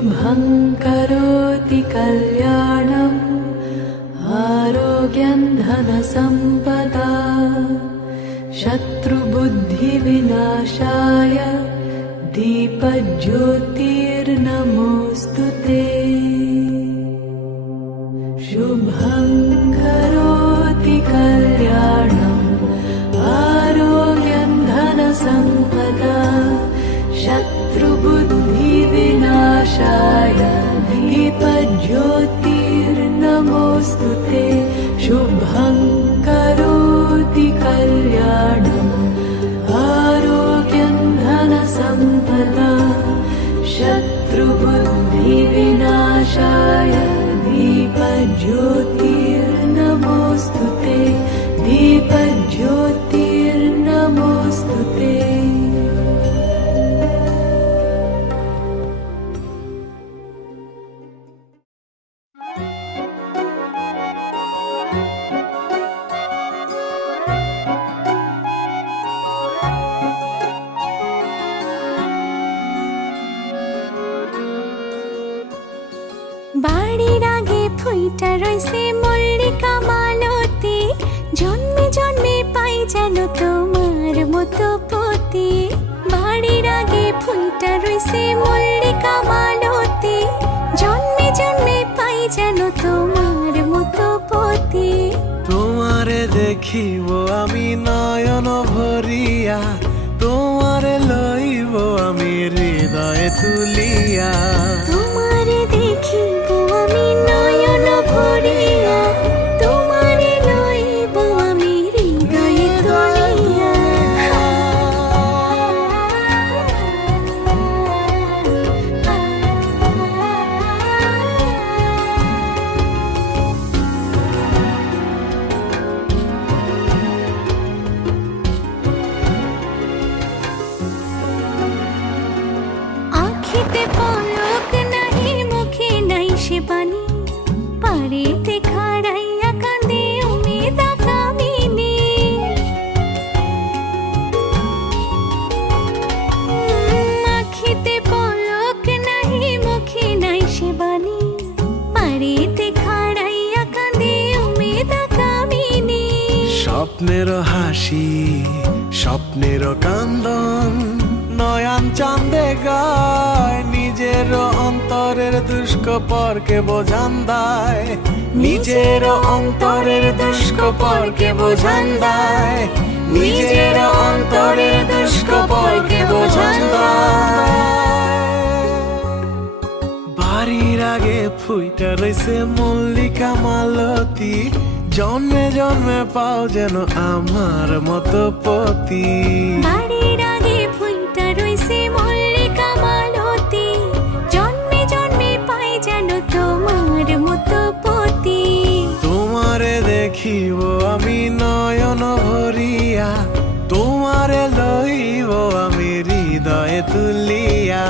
शुभं करोति कल्याणम् आरोग्यं धनसम्पदा शत्रुबुद्धिविनाशाय दीपज्योतिर्नमोऽस्तु ते। शुभं करोति कल्याणम् आरोग्यं धनसम्पदा शत्रुबुद्धिविनाशाय दीपज्योतिर्नमोऽस्तु ते। शुभं करोति कल्याणम् आरोग्यं धनसम्पदा शत्रुबुद्धिविनाशाय दीपज्योतिर्नमोऽस्तु ते। दीपज्योतिर्नमोऽस्तु ते। বাড়ির আগে ফুইটা রইছে মল্লিকা মালতী, জন্মে জন্মে পাই যেন তোমার মতো পতি। বাড়ির আগে ফুইটা রইছে মল্লিকা মালতী, জন্মে জন্মে পাই যেন তোমার মতো পতি। তোমারে দেখিব আমি নয়ন ভরিয়া, তোমারে লইব আমি হৃদয়ে তুলিয়া। তোমারে দেখিব আমি নয়ন ভরিয়া, তোমারে লইব আমি হৃদয়ে তুলিয়া। আখিতে পলক নাহি, মুখে নাই সে বাণী, পারেতে খাড়াইয়া কাঁদে উমেদা কামিনী। আখিতে পলক নাহি, মুখে নাই সে বাণী, পারেতে খাড়াইয়া কাঁদে উমেদা কামিনী। স্বপ্নের হাসি স্বপ্নের কান্দন, নয়ন চাঁদে গায় নিজের অন্তরের দুষ্কপরকে বোঝান দেয়। নিজের অন্তরের দুষ্কপরকে বোঝান দেয়। নিজের অন্তরের দুষ্কপরকে বোঝান দেয়। বাড়ির আগে ফুইটা রইছে মল্লিকা মালতী, জন্মে জন্মে পাও যেন আমার মতো পতি। বাড়ির আগে ফুইটা রইছে মল্লিকা মালতী, জন্মে জন্মে পাই যেন তোমার মতো পতি। তোমারে দেখিব আমি নয়ন ভরিয়া, তোমারে লইব আমি হৃদয়ে তুলিয়া।